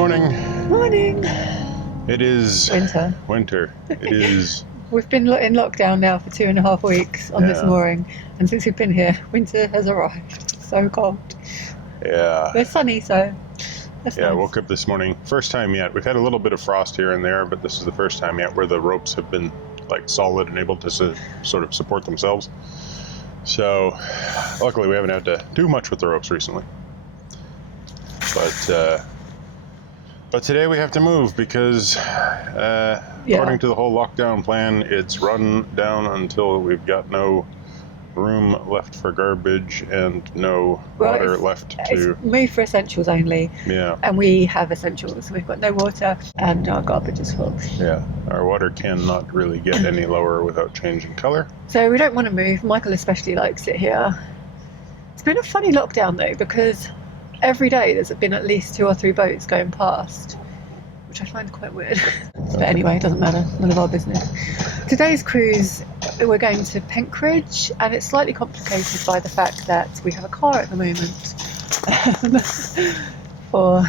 morning. Morning. It is Winter. It is. We've been in lockdown now for 2.5 weeks on this mooring, and since we've been here, winter has arrived. It's so cold. Yeah. It's sunny, so that's I nice. woke up this morning. First time yet. We've had a little bit of frost here and there, but this is the first time yet where the ropes have been like solid and able to sort of support themselves. So, luckily we haven't had to do much with the ropes recently. But today we have to move because, according to the whole lockdown plan, it's run down until we've got no room left for garbage and no water left to... It's move for essentials only. Yeah. And we have essentials. We've got no water and our garbage is full. Yeah. Our water cannot really get any lower without changing colour. So we don't want to move. Michael especially likes it here. It's been a funny lockdown though, because every day there's been at least 2 or 3 boats going past, which I find quite weird. But anyway, it doesn't matter. None of our business. Today's cruise, we're going to Penkridge, and it's slightly complicated by the fact that we have a car at the moment for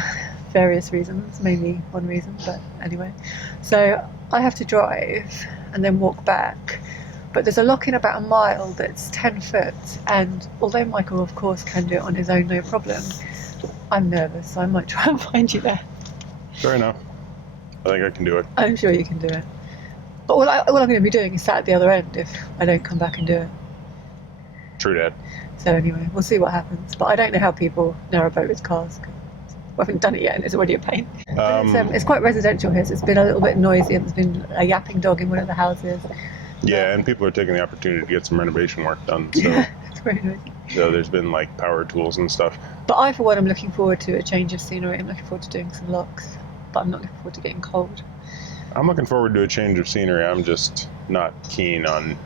various reasons, mainly one reason, but anyway. So I have to drive and then walk back. But there's a lock in about a mile that's 10 foot, and although Michael, of course, can do it on his own, no problem, I'm nervous, so I might try and find you there. Fair enough. I think I can do it. I'm sure you can do it. But all I'm going to be doing is sat at the other end if I don't come back and do it. True, Dad. So anyway, we'll see what happens. But I don't know how people narrowboat with cars. We haven't done it yet, and it's already a pain. It's quite residential here, so it's been a little bit noisy, and there's been a yapping dog in one of the houses. Yeah, and people are taking the opportunity to get some renovation work done. So. Yeah, it's very noisy. So there's been like power tools and stuff. But I, for one, am looking forward to a change of scenery. I'm looking forward to doing some locks, but I'm not looking forward to getting cold. I'm looking forward to a change of scenery. I'm just not keen on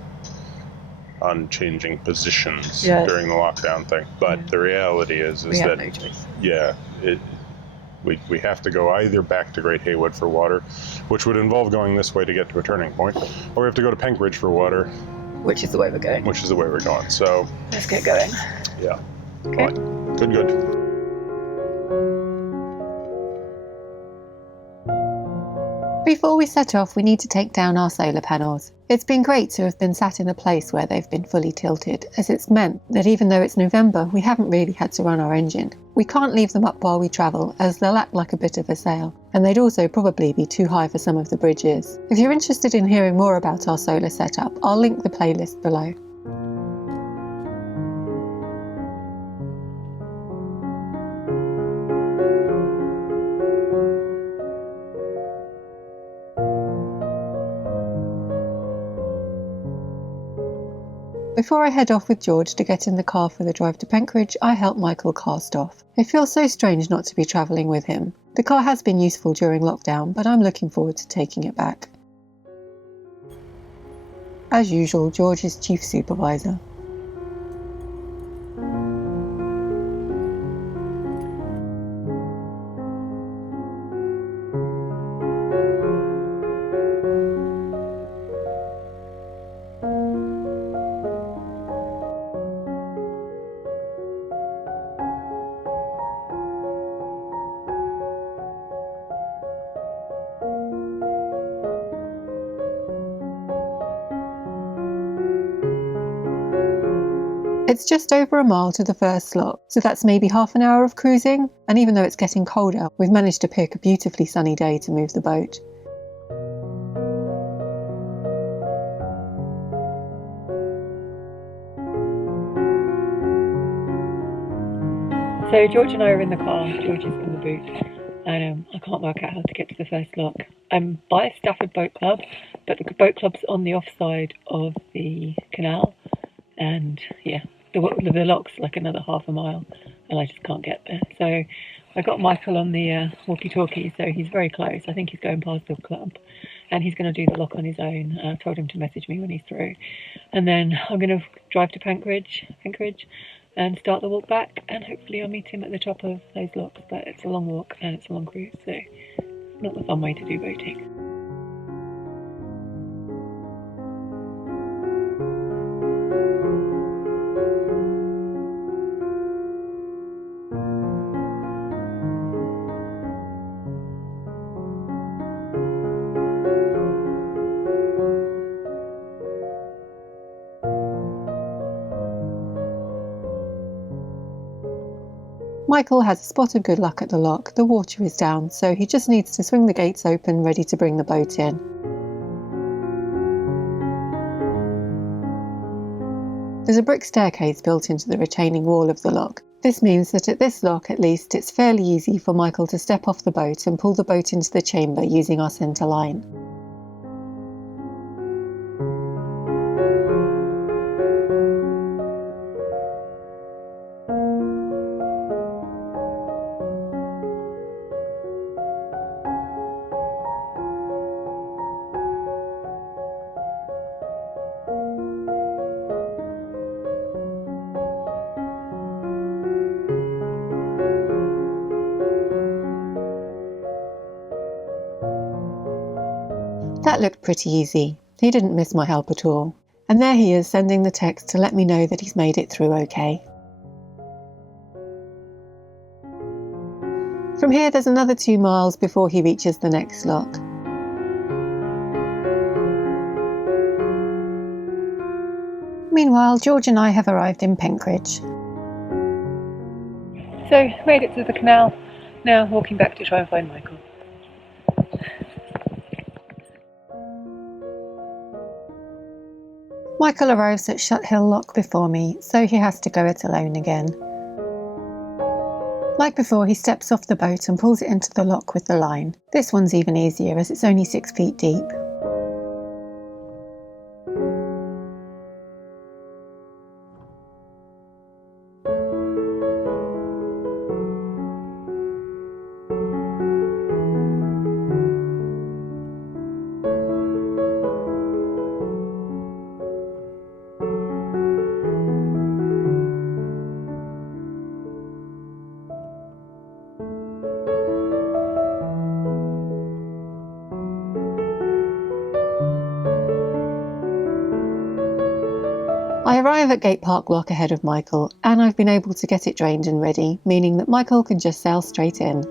changing positions during the lockdown thing. But the reality is we have that no choice. We have to go either back to Great Haywood for water, which would involve going this way to get to a turning point, or we have to go to Penkridge for water. Which is the way we're going. Which is the way we're going. So let's get going. Yeah. Okay. All right. Good. Before we set off, we need to take down our solar panels. It's been great to have been sat in a place where they've been fully tilted, as it's meant that even though it's November, we haven't really had to run our engine. We can't leave them up while we travel, as they'll act like a bit of a sail, and they'd also probably be too high for some of the bridges. If you're interested in hearing more about our solar setup, I'll link the playlist below. Before I head off with George to get in the car for the drive to Penkridge, I help Michael cast off. It feels so strange not to be travelling with him. The car has been useful during lockdown, but I'm looking forward to taking it back. As usual, George is chief supervisor. It's just over a mile to the first lock, so that's maybe half an hour of cruising, and even though it's getting colder, we've managed to pick a beautifully sunny day to move the boat. So George and I are in the car. George is in the boot, and I can't work out how to get to the first lock. I'm by Stafford Boat Club, but the boat club's on the offside of the canal, and the lock's like another half a mile, and I just can't get there. So I got Michael on the walkie-talkie, so he's very close. I think he's going past the club, and he's going to do the lock on his own. I told him to message me when he's through, and then I'm going to drive to Penkridge, and start the walk back, and hopefully I'll meet him at the top of those locks. But it's a long walk and it's a long cruise, so not the fun way to do boating. Michael has a spot of good luck at the lock. The water is down, so he just needs to swing the gates open, ready to bring the boat in. There's a brick staircase built into the retaining wall of the lock. This means that at this lock, at least, it's fairly easy for Michael to step off the boat and pull the boat into the chamber using our centre line. That looked pretty easy. He didn't miss my help at all. And there he is sending the text to let me know that he's made it through okay. From here there's another 2 miles before he reaches the next lock. Meanwhile, George and I have arrived in Penkridge. So, made it to the canal. Now walking back to try and find Michael. Michael arrives at Shut Hill Lock before me, so he has to go it alone again. Like before, he steps off the boat and pulls it into the lock with the line. This one's even easier as it's only 6 feet deep. I arrive at Gate Park Lock ahead of Michael, and I've been able to get it drained and ready, meaning that Michael can just sail straight in.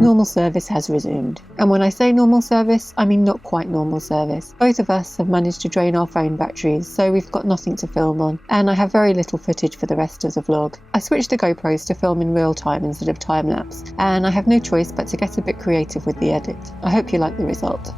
Normal service has resumed. And when I say normal service, I mean not quite normal service. Both of us have managed to drain our phone batteries, so we've got nothing to film on, and I have very little footage for the rest of the vlog. I switched the GoPros to film in real time instead of time-lapse, and I have no choice but to get a bit creative with the edit. I hope you like the result.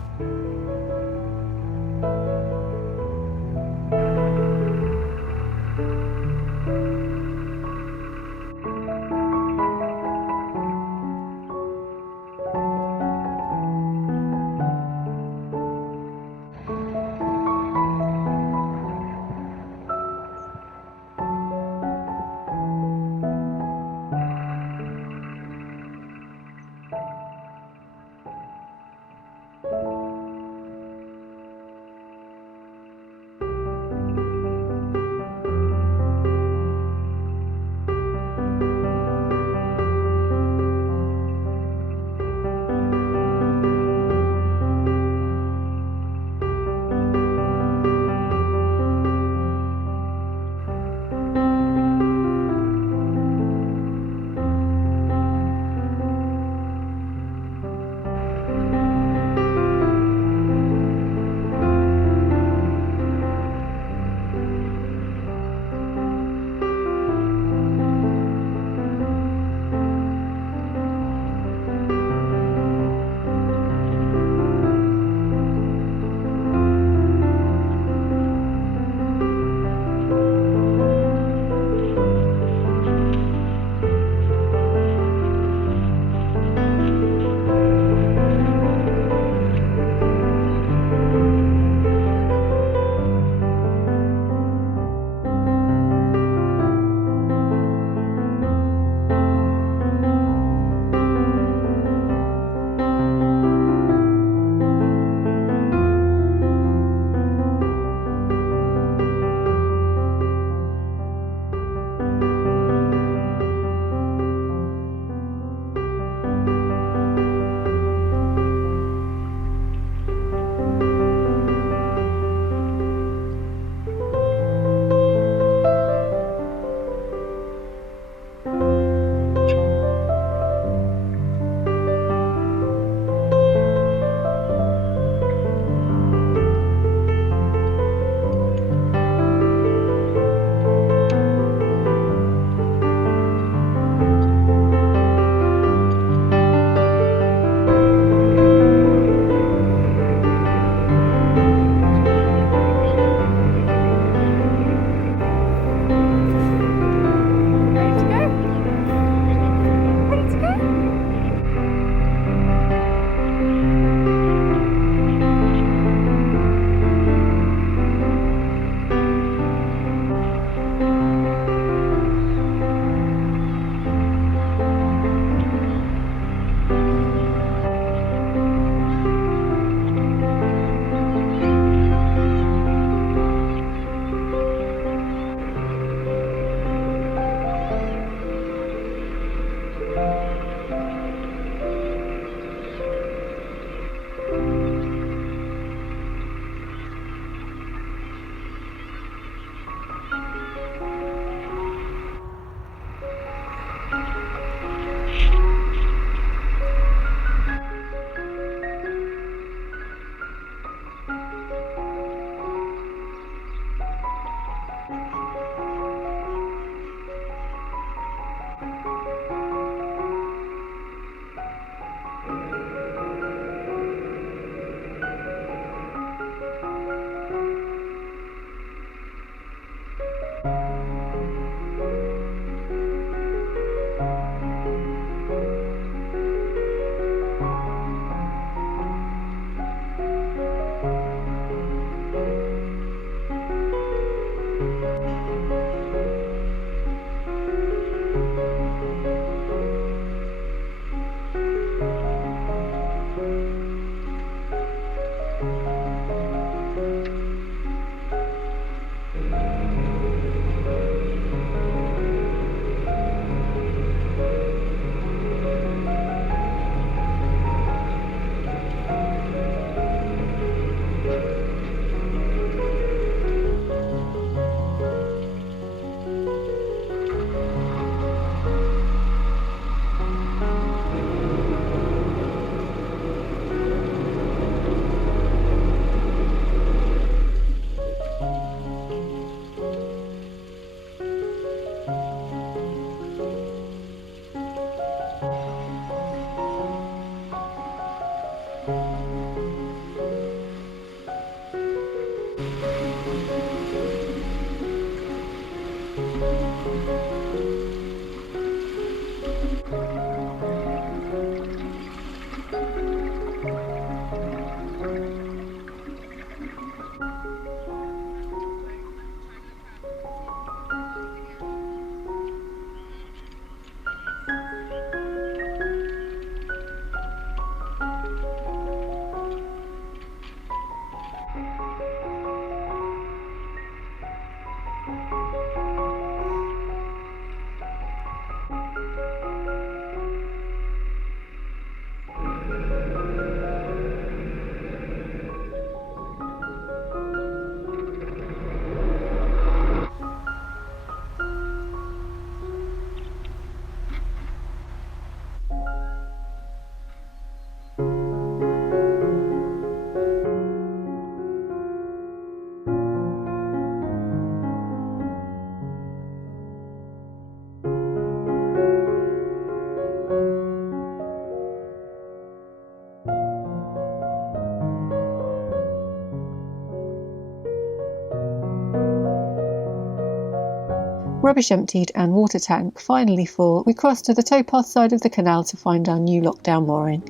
Rubbish emptied and water tank finally full, we crossed to the towpath side of the canal to find our new lockdown mooring.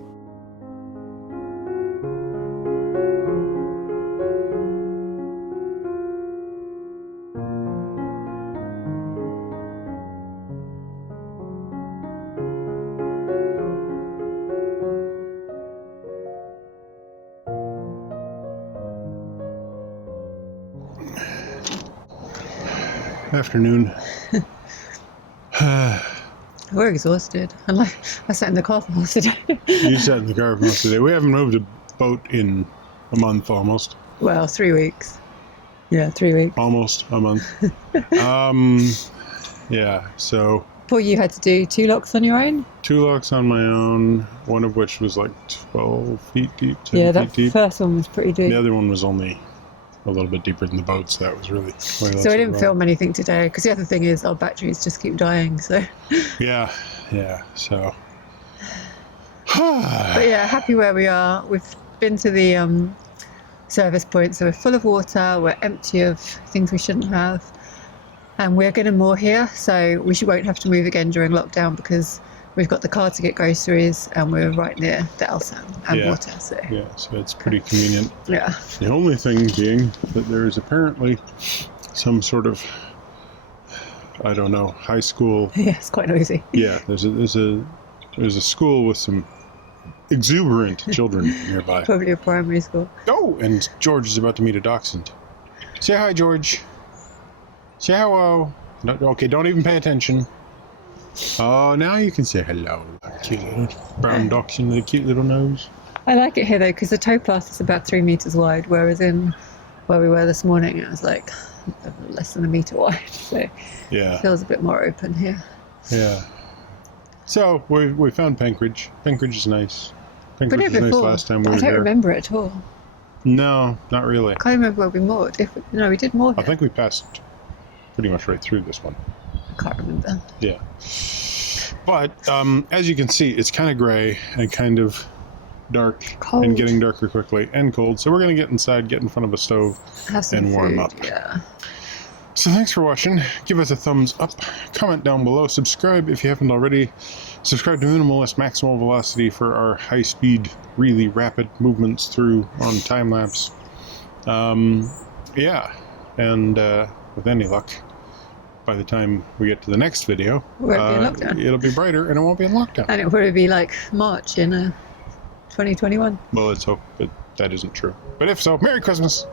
Afternoon. We're exhausted. I sat in the car for most of the day. You sat in the car for most of the day. We haven't moved a boat in a month almost. Well, 3 weeks. Yeah, 3 weeks. Almost a month. Yeah, so... Well, you had to do 2 locks on your own? 2 locks on my own, one of which was like 12 feet deep, 10 yeah, feet deep. Yeah, that first one was pretty deep. The other one was only a little bit deeper than the boat, so that was really... So I didn't film anything today, because the other thing is our batteries just keep dying, so... Yeah, so... But yeah, happy where we are. We've been to the service point, so we're full of water, we're empty of things we shouldn't have, and we're going to moor here, so won't have to move again during lockdown because we've got the car to get groceries and we're right near the Elsan and water. So it's pretty convenient. Yeah. The only thing being that there is apparently some sort of, I don't know, high school. Yeah, it's quite noisy. Yeah, there's a school with some exuberant children nearby. Probably a primary school. Oh, and George is about to meet a dachshund. Say hi, George. Say hello. No, okay, don't even pay attention. Oh, now you can say hello. Cute little brown dachshund with a cute little nose. I like it here though, because the towpath is about 3 meters wide, whereas in where we were this morning, it was like less than a meter wide. So yeah, it feels a bit more open here. Yeah. So we found Penkridge. Penkridge is nice. Penkridge was nice last time we were here. I don't remember it at all. No, not really. I can't remember where we moored. We did moor here. I think we passed pretty much right through this one. I can't remember. Yeah. But as you can see, it's kind of gray and kind of dark Cold. and getting darker quickly and cold. So we're going to get inside, get in front of a stove, Have some and warm food, up. Yeah. So thanks for watching. Give us a thumbs up, comment down below, subscribe if you haven't already. Subscribe to Minimalist Maximal Velocity for our high speed, really rapid movements through on time lapse. Yeah, and with any luck, by the time we get to the next video, We'll be in lockdown. It'll be brighter and it won't be in lockdown. And it'll probably be like March in 2021. Well, let's hope that that isn't true. But if so, Merry Christmas!